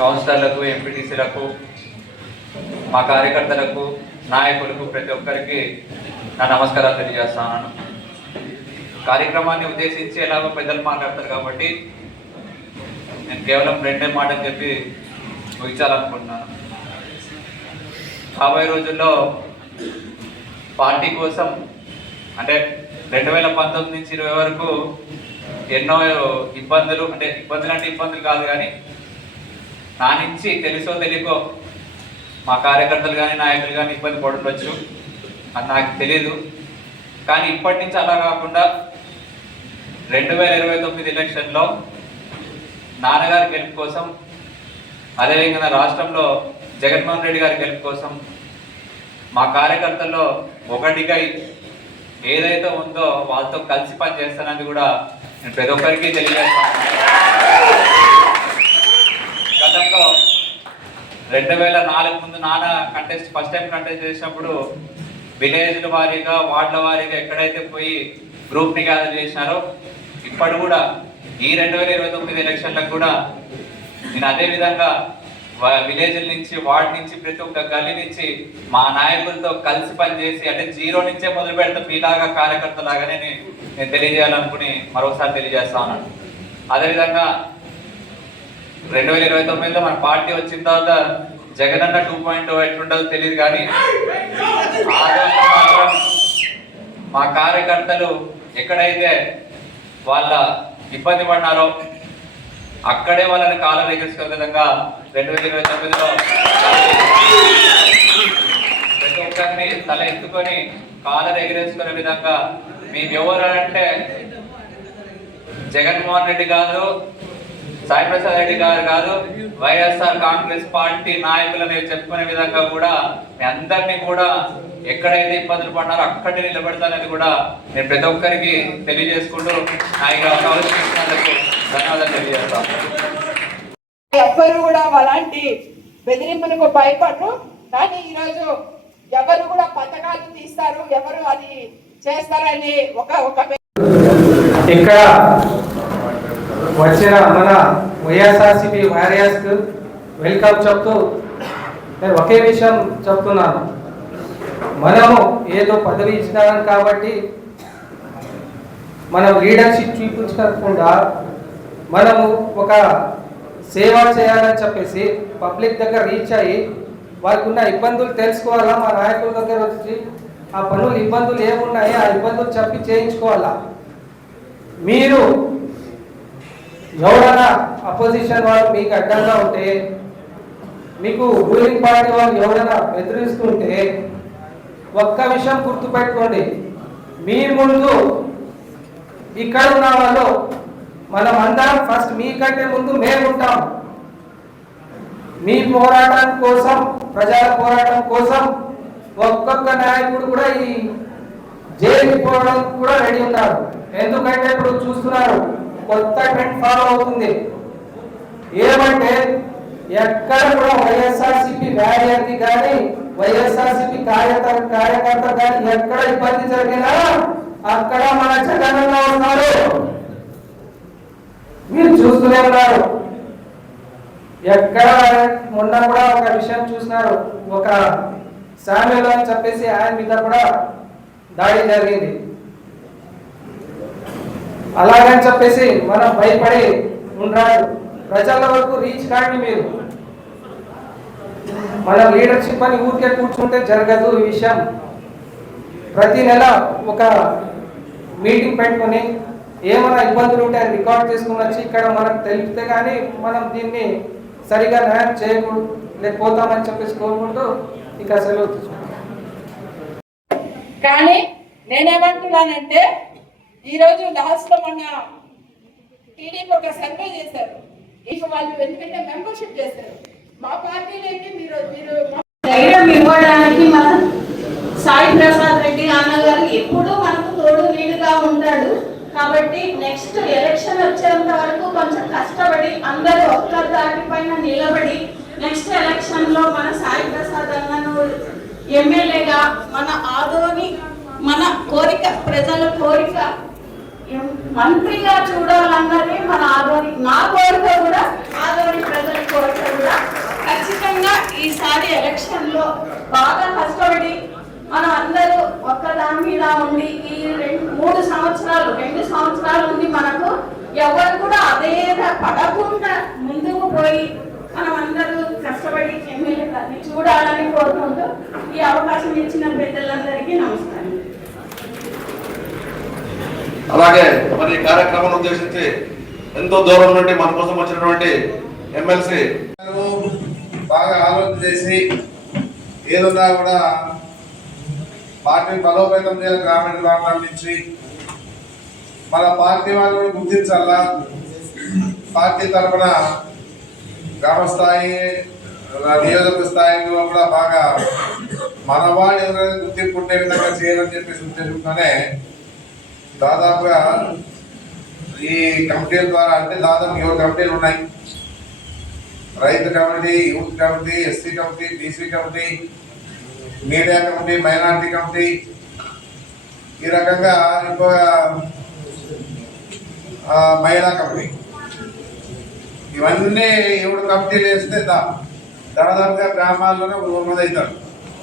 కౌన్సిలర్లకు, ఎంపీటీసీలకు, మా కార్యకర్తలకు, నాయకులకు ప్రతి ఒక్కరికి నా నమస్కారాలు తెలియజేస్తున్నాను. కార్యక్రమాన్ని ఉద్దేశించి ఎలాగో పెద్దలు మాట్లాడతారు కాబట్టి నేను కేవలం రెండే మాటలు చెప్పి ముగించాలనుకుంటున్నాను. రాబోయే రోజుల్లో పార్టీ కోసం అంటే 2019 నుంచి 20 వరకు ఎన్నో ఇబ్బందులు అంటే ఇబ్బందులు కాదు కానీ నా నుంచి తెలుసో తెలియకో మా కార్యకర్తలు కానీ నాయకులు కానీ ఇబ్బంది పడవచ్చు అని నాకు తెలియదు. కానీ ఇప్పటి నుంచి అలా కాకుండా 2029 ఎలక్షన్లో నాన్నగారి గెలుపు కోసం, అదేవిధంగా రాష్ట్రంలో జగన్మోహన్ రెడ్డి గారి గెలుపు కోసం మా కార్యకర్తల్లో ఒకటిగా ఏదైతే ఉందో వాళ్ళతో కలిసి పనిచేస్తానని కూడా నేను ప్రతి ఒక్కరికి తెలియజేస్తాను. గతంలో 2004 ముందు నాన్న ఫస్ట్ టైం కంటెస్ట్ చేసినప్పుడు విలేజ్ల వారీగా, వార్డుల వారీగా ఎక్కడైతే పోయి గ్రూప్ని గ్యాదర్ చేసినారో ఇప్పుడు కూడా ఈ 2029 ఎలక్షన్లకు కూడా నేను అదే విధంగా విలేజ్ల నుంచి, వార్డు నుంచి, ప్రతి ఒక్క గల్లీ నుంచి మా నాయకులతో కలిసి పనిచేసి అంటే జీరో నుంచే మొదలు పెడతాం మీలాగా కార్యకర్తలాగానే నేను తెలియజేయాలనుకుని మరోసారి తెలియజేస్తా ఉన్నాను. అదేవిధంగా 2029లో మన పార్టీ వచ్చిన తర్వాత జగనన్న 2.0 ఎట్లుంటుందో తెలియదు కానీ మాత్రం మా కార్యకర్తలు ఎక్కడైతే వాళ్ళ ఇబ్బంది పడినారో అక్కడే వాళ్ళని కాలం ఎగరేసుకునే విధంగా 2029లో ప్రతి ఒక్కరిని తల ఎత్తుకొని కాలం ఎగరేసుకునే విధంగా మేము ఎవరు అంటే జగన్మోహన్ రెడ్డి గారు, సాయి ప్రసాద్ రెడ్డి గారు కాదు, వైఎస్ఆర్ కాంగ్రెస్ పార్టీ నాయకులని చెప్పుకునే విధంగా కూడా మీ అందరినీ కూడా ఎక్కడైతే ఇబ్బందులు పడినారో అక్కడే నిలబెడతానని కూడా నేను ప్రతి ఒక్కరికి తెలియజేసుకుంటూ నాకు అవకాశం ఇచ్చినందుకు ధన్యవాదాలు తెలియజేస్తాను. ఎవ్వరు కూడా అలాంటి బెదిరింపులకు భయపడరు. కానీ ఈరోజు ఎవరు కూడా పథకాలు తీస్తారు, ఎవరు అది చేస్తారని ఒక ఇక్కడ వచ్చిన మన వైఎస్ఆర్సీపీ వారియర్స్ వెల్కమ్ చెప్తూ నేను ఒకే విషయం చెప్తున్నాను. మనము ఏదో పదవి ఇచ్చినాం కాబట్టి మనం లీడర్షిప్ చూపించకుండా మనము ఒక సేవ చేయాలని చెప్పేసి పబ్లిక్ దగ్గర రీచ్ అయ్యి వారికి ఉన్న ఇబ్బందులు తెలుసుకోవాలా, మా నాయకుల దగ్గర వచ్చి ఆ పనులు ఇబ్బందులు ఏమున్నాయి ఆ ఇబ్బందులు చెప్పి చేయించుకోవాలా. మీరు ఎవరైనా అపోజిషన్ వాళ్ళు మీకు అడ్డంగా ఉంటే, మీకు రూలింగ్ పార్టీ వాళ్ళు ఎవరైనా బెదిరిస్తుంటే ఒక్క విషయం గుర్తుపెట్టుకోండి, మీ ముందు ఇక్కడ ఉన్న వాళ్ళు మనం అందరం ఫస్ట్ మీకంటే ముందు మేము ఉంటాం. మీ పోరాటం కోసం, ప్రజల పోరాటం కోసం ఒక్కొక్క నాయకుడు కూడా ఈ జైలుకి పోవడం కూడా రెడీ ఉన్నారు. ఎందుకంటే ఇప్పుడు చూస్తున్నారు కొత్త ట్రెండ్ ఫాలో అవుతుంది. ఏమంటే ఎక్కడ కూడా వైఎస్ఆర్సీపీ వారియర్కి కానీ వైఎస్ఆర్సీపీ కార్యకర్త కానీ ఎక్కడ ఇబ్బంది జరిగినా అక్కడ మన జగనన్న ఉన్నారు. మీరు చూస్తూనే ఉన్నారు. ఎక్కడ మొన్న కూడా ఒక విషయం చూసినారు, ఒక శామ్యుల్ అని చెప్పేసి ఆయన మీద కూడా దాడి జరిగింది. అలాగని చెప్పేసి మనం భయపడి ఉండాలి. ప్రజల వరకు రీచ్ కాండి. మీరు మన లీడర్షిప్ అని ఊరికే కూర్చుంటే జరగదు. ఈ విషయం ప్రతి నెల ఒక మీటింగ్ పెట్టుకొని ఏమైనా ఇబ్బందులు ఉంటే రికార్డ్ చేసుకుని వచ్చి ఇక్కడ మనకు తెలిపితే కానీ మనం దీన్ని సరిగా న్యాయం చేయలేకపోతామని చెప్పేసి కోరుకుంటూ ఇక సెలవు తీసుకుంటాం. కానీ నేనేమంటున్నానంటే ఈరోజు లాస్ట్ లో మన టీడీపీ ఒక సర్వే చేశారు. ఇక వాళ్ళు ఎందుకంటే మెంబర్షిప్ చేశారు. మా పార్టీలోకి మీరు ధైర్యం ఇవ్వడానికి మన సాయి ప్రసాద్ రెడ్డి అన్నగారు ఎప్పుడూ మనకు తోడు నీడుగా ఉంటాడు. కాబట్టి నెక్స్ట్ ఎలక్షన్ వచ్చేంత వరకు కొంచెం కష్టపడి అందరూ ఒక్క దాటి పైన నిలబడి నెక్స్ట్ ఎలక్షన్ లో మన సాయి ప్రసాద్ అన్నను ఎమ్మెల్యేగా మన ఆదోని మన కోరిక, ప్రజల కోరిక మంత్రిగా చూడాలన్నది మన ఆదోని, నా కోరిక కూడా ఆదోని ప్రజల కోరిక కూడా. ఉండి ఈ 2 సంవత్సరాల నుండి మనకు ఎవరు కూడా అదే పడకుండా ముందుకు పోయి మనం అందరూ కష్టపడి ఎమ్మెల్యే గారిని చూడాలని కోరుకుంటూ ఈ అవకాశం ఇచ్చిన పెద్దలందరికీ నమస్కారం. అలాగే మరి కార్యక్రమాన్ని ఉద్దేశించి ఎంతో దూరం నుండి మన కోసం వచ్చినటువంటి ఎమ్మెల్సీ బాగా ఆలోచన చేసి ఏదన్నా కూడా పార్టీని బలోపేతం చేయాలి, గ్రామీణ ప్రాంతాల నుంచి మన పార్టీ వాళ్ళు కూడా గుర్తించాలా. పార్టీ తరఫున గ్రామ స్థాయి నియోజక స్థాయిలో కూడా బాగా మన వాళ్ళు ఎవరైనా గుర్తింపు ఉండే విధంగా చేయాలని చెప్పేసి ఉద్దేశంతోనే దాదాపుగా ఈ కమిటీల ద్వారా అంటే దాదాపు 7 కమిటీలు ఉన్నాయి. రైతు committee, youth committee, SC committee, BC committee, media committee, minority committee, ఈ రకంగా ఇంకో మహిళా కమిటీ, ఇవన్నీ 7 కమిటీలు వేస్తే దాదాపుగా గ్రామాల్లోనే 100 మంది అవుతారు.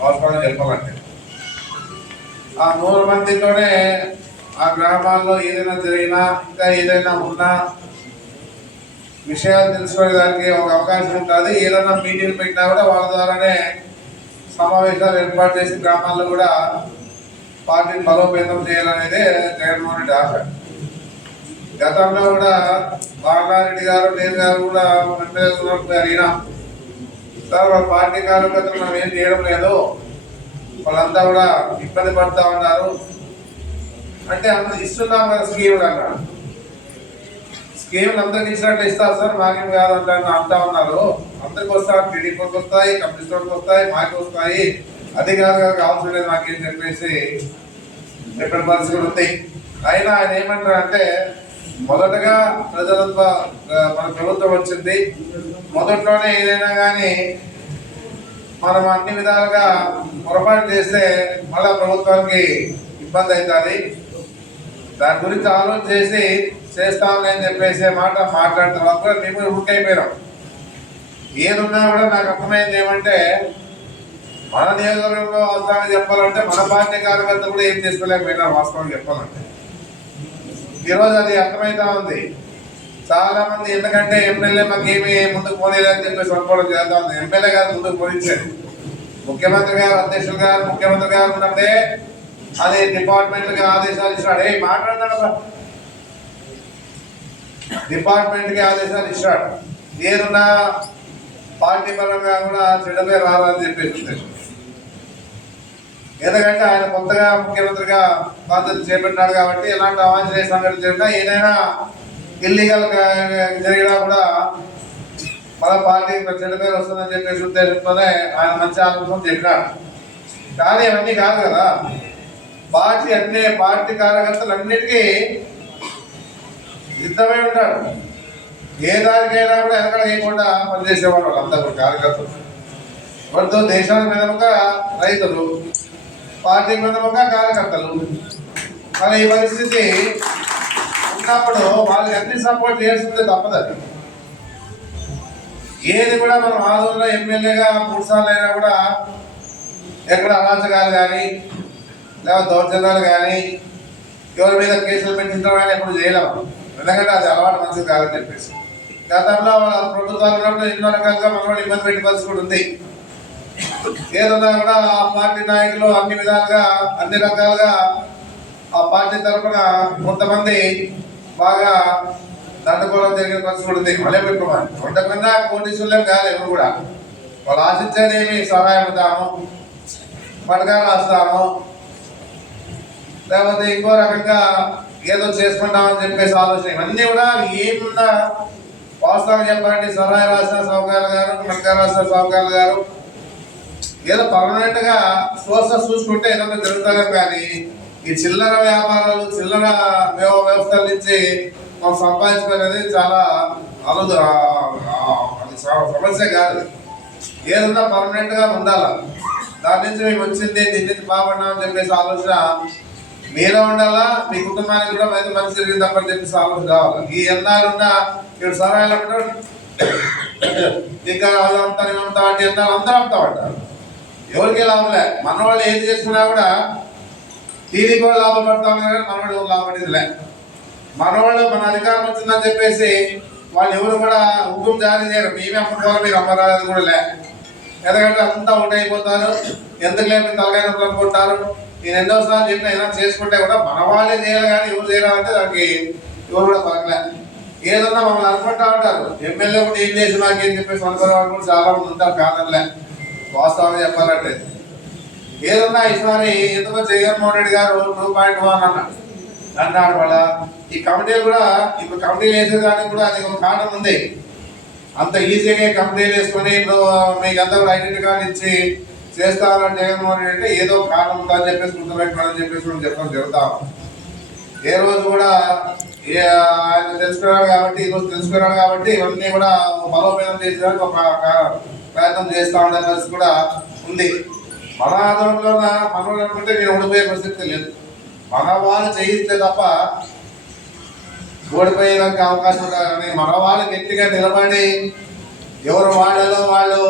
అవసరం చెప్పాలంటే ఆ 100 మందితోనే ఆ గ్రామాల్లో ఏదైనా జరిగినా ఇంకా ఏదైనా ఉన్నా విషయాలు తెలుసుకోవడానికి ఒక అవకాశం ఉంటుంది. ఏదైనా మీటింగ్ పెట్టినా కూడా వాళ్ళ ద్వారానే సమావేశాలు ఏర్పాటు చేసి గ్రామాల్లో కూడా పార్టీని బలోపేతం చేయాలనేదే జగన్మోహన్ రెడ్డి ఆశ. గతంలో కూడా బాలారెడ్డి గారు, నేను గారు కూడా అయినా సార్ వాళ్ళ పార్టీ కార్యకర్తలు మనం ఏం చేయడం లేదు, వాళ్ళంతా కూడా ఇబ్బంది పడుతూ ఉన్నారు అంటే అంత ఇస్తున్నాం కదా స్కీములు అన్నారు. స్కీములు అందరికి ఇచ్చినట్టు ఇస్తారు సార్, మాకేం కాదంటే అంటా ఉన్నారు. అందరికి వస్తాయి, టీడీపీకి వస్తాయి, కమ్యూనిస్టులకు వస్తాయి, మాకు వస్తాయి, అది కాదు కావాల్సిన లేదు మాకేం చెప్పేసి చెప్పిన పరిస్థితులు ఉంది. అయినా ఆయన ఏమంటారు అంటే మొదటగా ప్రజలంతా మన ప్రభుత్వం వచ్చింది, మొదట్లోనే ఏదైనా కానీ మనం అన్ని విధాలుగా పొరపాటు చేస్తే మళ్ళా ప్రభుత్వానికి ఇబ్బంది అవుతుంది, దాని గురించి ఆలోచన చేసి చేస్తామని అని చెప్పేసి మాట మాట్లాడిన తర్వాత కూడా మేము ఉడికైపోయినాం. ఏదున్నా కూడా నాకు అర్థమైంది ఏమంటే మన నియోజకవర్గంలో వాస్తవంగా చెప్పాలంటే మన పార్టీ కార్యకర్తలు కూడా ఏం చేసుకోలేకపోయినారు వాస్తవంగా చెప్పాలంటే. ఈరోజు అది అర్థమవుతా ఉంది చాలా మంది. ఎందుకంటే ఎమ్మెల్యే మాకు ఏమి ముందుకు పోలేదని చెప్పేసి అనుకోవడం చేస్తా ఉంది. ఎమ్మెల్యే గారు ముందుకు పోయించారు, ముఖ్యమంత్రి గారు, అధ్యక్షులు గారు, ముఖ్యమంత్రి గారు ఉన్నప్పుడే అది డిపార్ట్మెంట్కి ఆదేశాలు ఇచ్చాడు. మాట్లాడతాడు, డిపార్ట్మెంట్కి ఆదేశాలు ఇచ్చాడు. ఏదున్నా పార్టీ పరంగా కూడా చెడ్డపై రావాలని చెప్పేసి. ఎందుకంటే ఆయన కొత్తగా ముఖ్యమంత్రిగా బాధ్యత చేపట్టినాడు కాబట్టి ఎలాంటి అవాంఛనీయ సంఘటన జరిగినా ఏదైనా ఇల్లీగల్ జరిగినా కూడా మన పార్టీకి చెడ్డ పేరు వస్తుందని చెప్పేసి ఉద్దేశంతోనే ఆయన మంచి ఆలోచన చెప్పినాడు. కానీ అవన్నీ కాదు కదా, పార్టీ కార్యకర్తలు అన్నిటికీ సిద్ధమై ఉంటాడు. ఏ దానికైనా కూడా వెనకడ వేయకుండా పనిచేసేవాళ్ళు వాళ్ళందరూ కార్యకర్తలు. ఎవరితో దేశానికి విధముగా రైతులు, పార్టీకి విధముగా కార్యకర్తలు. మరి ఈ పరిస్థితి ఉన్నప్పుడు వాళ్ళకి అన్ని సపోర్ట్ చేస్తుంటే తప్పదు. ఏది కూడా మనం ఆదూరులో ఎమ్మెల్యేగా 3 సార్లు అయినా కూడా ఎక్కడ అరాచకాలు కానీ లేదా దౌర్జన్యాలు కానీ ఎవరి మీద కేసులు పెట్టించడం కానీ ఎప్పుడు చేయలేము. ఎందుకంటే అది అలవాటు మంచిది కాదని చెప్పేసి. గతంలో వాళ్ళ ప్రభుత్వాలు ఉన్నప్పుడు ఎన్నో రకాలుగా మనం ఇబ్బంది పెట్టే పరిస్థితి కూడా ఉంది. ఏదన్నా కూడా ఆ పార్టీ నాయకులు అన్ని విధాలుగా అన్ని రకాలుగా ఆ పార్టీ తరఫున కొంతమంది బాగా దండకోవడం జరిగిన పరిస్థితి కూడా ఉంది. మళ్ళీ పెట్టుకోవాలి కొంతకన్నా కోటీశ్వరులేం కాదు ఎవరు కూడా. వాళ్ళు ఆశించేదేమి సహాయం ఇద్దాము, పథకాలు రాస్తాము, లేకపోతే ఇంకో రకంగా ఏదో చేసుకుంటామని చెప్పేసి ఆలోచన. ఇవన్నీ కూడా ఏమున్నా వాస్తవంగా చెప్పాలంటే సరాయి రాసిన సౌకర్యాలు గారు, మనగా రాసిన సౌకర్యాలు గారు ఏదో పర్మనెంట్ గా సోర్సెస్ చూసుకుంటే ఏదైనా జరుగుతాం. కానీ ఈ చిల్లర వ్యాపారాలు, చిల్లర వ్యవస్థల నుంచి మనం సంపాదించుకునేది చాలా సమస్య కాదు. ఏదన్నా పర్మనెంట్ గా ఉండాలి. దాని నుంచి మేము వచ్చింది, దీని నుంచి బాగుపడినామని చెప్పేసి ఆలోచన మీలో ఉండాలా, మీ కుటుంబానికి కూడా మంచి జరిగింది తప్పని చెప్పేసి ఆలోచన కావాలి. ఈ ఎన్నాళ్ళున్న ఇక్కడ సరాయిలు ఇంకా అమ్ముతా అంటే ఎన్నాళ్ళు అందరూ అమ్ముతా ఉంటారు. ఎవరికి లాభంలే. మన వాళ్ళు ఏది చేసుకున్నా కూడా టీడీపీ కూడా లాభపడతామని కానీ మనవాడు ఎవరు లాభపడేదిలే. మనవాళ్ళు మన అధికారం వచ్చిందని చెప్పేసి వాళ్ళు ఎవరు కూడా హుకుం జారీ చేయరు, మేమే అమ్ముకోవాలి మీరు అమ్మరాదు కూడా లే. ఎందుకంటే అంతా ఒకటైపోతారు, ఎందుకు లేని తలకాయ నొప్పులు అనుకుంటారు. నేను ఎన్నోసార్లు చెప్పిన ఏదైనా చేసుకుంటే కూడా మన వాళ్ళే చేయాలి కానీ ఎవరు చేయాలంటే దానికి ఎవరు కూడా పలకలే. ఏదన్నా మమ్మల్ని అనుకుంటా ఉంటారు, ఎమ్మెల్యే కూడా ఏం చేసి నాకేం చెప్పేసి అనుకునే వాళ్ళు కూడా చాలా మంది ఉంటారు, కాదనిలే. వాస్తవంగా చెప్పాలంటే ఏదన్నా ఈసారి ఎందుకో జగన్మోహన్ రెడ్డి గారు 2.1 అన్నాడు. వాళ్ళ ఈ కమిటీలు కూడా ఇప్పుడు కమిటీలు వేసేదానికి కూడా అది ఒక కారణం ఉంది. అంత ఈజీగా కమిటీలు వేసుకొని ఇప్పుడు మీకు అంతా కూడా ఐడెంటిటీ కార్డు ఇచ్చి చేస్తారని జగన్మోహన్ రెడ్డి అంటే ఏదో కారణం ఉందని చెప్పేసి గుర్తుపెట్టుకోవాలని చెప్పేసి చెప్పడం జరుగుతాం. ఏ రోజు కూడా ఆయన తెలుసుకున్నాడు కాబట్టి ఈరోజు తెలుసుకున్నాడు కాబట్టి ఇవన్నీ కూడా బలోపేతం చేసేదానికి ఒక ప్రయత్నం చేస్తూ ఉండే పరిస్థితి కూడా ఉంది. మన ఆధారంలో మనోళ్ళు అనుకుంటే నేను ఓడిపోయే పరిస్థితి లేదు. మన వాళ్ళు చేయిస్తే తప్ప ఓడిపోయేదానికి అవకాశం ఉండదు. కానీ మన వాళ్ళు గట్టిగా నిలబడి ఎవరు వాళ్ళలో వాళ్ళు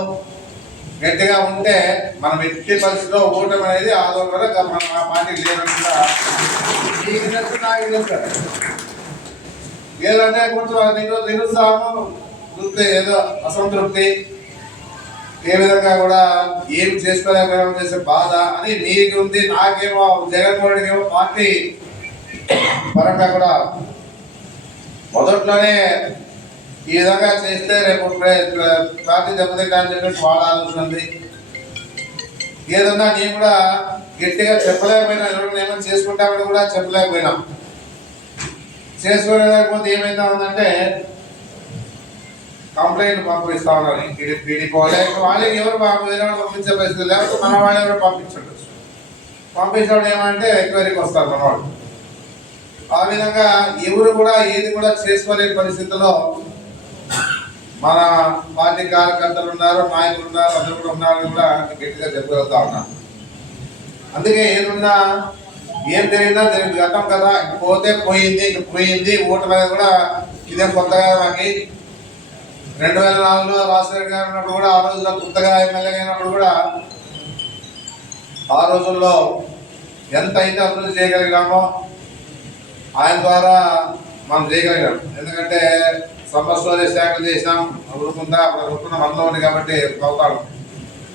గట్టిగా ఉంటే మనం ఎట్టి పరిస్థితిలో ఓటమి అనేది ఆందోళన మన ఆ పార్టీకి లేనట్టుగా ఏదంటే కొంచెం నిరుత్సాహం, తృప్తి, ఏదో అసంతృప్తి, ఏ విధంగా కూడా ఏం చేసుకోలేకపోయామని చేసే బాధ అని నీకు ఉంది. నాకేమో జగన్మోహన్ రెడ్డికి ఏమో పార్టీ పరంగా కూడా మొదట్లోనే ఈ విధంగా చేస్తే రేపు పార్టీ దెబ్బతింటా అని చెప్పేసి వాళ్ళ ఆలోచన ఉంది. ఏదన్నా నేను కూడా గట్టిగా చెప్పలేకపోయినా, ఏమైనా చేసుకుంటామని కూడా చెప్పలేకపోయినా. చేసుకోలేకపోతే ఏమైనా ఉందంటే కంప్లైంట్ పంపిస్తా ఉన్నారు టీడీపీ వాళ్ళకి ఎవరు పంపించే పరిస్థితి, లేకపోతే మన వాళ్ళు ఎవరు పంపించండి. పంపించడం ఏమంటే ఎంక్వైరీకి వస్తారు మన వాళ్ళు. ఆ విధంగా ఎవరు కూడా ఏది కూడా చేసుకోలేని పరిస్థితుల్లో మన పార్టీ కార్యకర్తలు ఉన్నారు, నాయకులు ఉన్నారు, అందరూ కూడా ఉన్నారని కూడా గట్టిగా చెప్పగలుగుతా ఉన్నా. అందుకే ఏదున్నా ఏం జరిగినా గతం కదా, పోతే పోయింది, ఇంక పోయింది. ఓటు మీద కూడా ఇదే కొత్తగా మాకి 2004లో రాజశేఖర్ గారు ఉన్నప్పుడు కూడా, ఆ రోజుల్లో కొత్తగా ఎమ్మెల్యే అయినప్పుడు కూడా ఆ రోజుల్లో ఎంత అయితే అభివృద్ధి చేయగలిగామో ఆయన ద్వారా మనం చేయగలిగాం. ఎందుకంటే సమ్మర్ స్టోరేజ్ ట్యాంకులు చేసినాం, ఉరుకుందా అప్పుడు ఉరుకున్న మనలో ఉంది కాబట్టి అవుతాడు.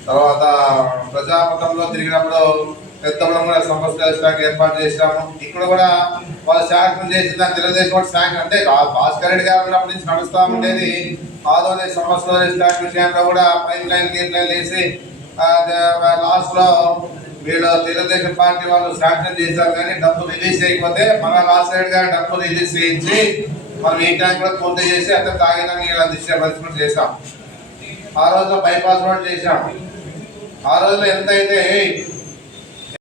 తర్వాత ప్రజాపథంలో తిరిగినప్పుడు పెద్దప్పుడు కూడా సమ్మర్ స్టోరేజ్ ట్యాంక్ ఏర్పాటు చేసినాము. ఇక్కడ కూడా వాళ్ళు శాంక్షన్ చేసిన తెలుగుదేశం శాంక్షన్ అంటే భాస్కర్ రెడ్డి గారు ఉన్నప్పటి నుంచి నడుస్తూ ఉండేది. ఆదోని సమ్మర్ స్టోరేజ్ ట్యాంక్ విషయంలో కూడా పైప్ లైన్ వేసి లాస్ట్ లో వీళ్ళు తెలుగుదేశం పార్టీ వాళ్ళు శాంక్షన్ చేశారు. కానీ డబ్బు రిలీజ్ చేయకపోతే మన రాజశేఖర్ గారు డబ్బు రిలీజ్ చేయించి మనం ఈ ట్యాంక్ కూడా పూర్తి చేసి అతను తాగిన నీళ్ళు అందించే పరిస్థితి చేశాం. ఆ రోజులో బైపాస్ రోడ్ చేశాం. ఆ రోజులో ఎంత అయితే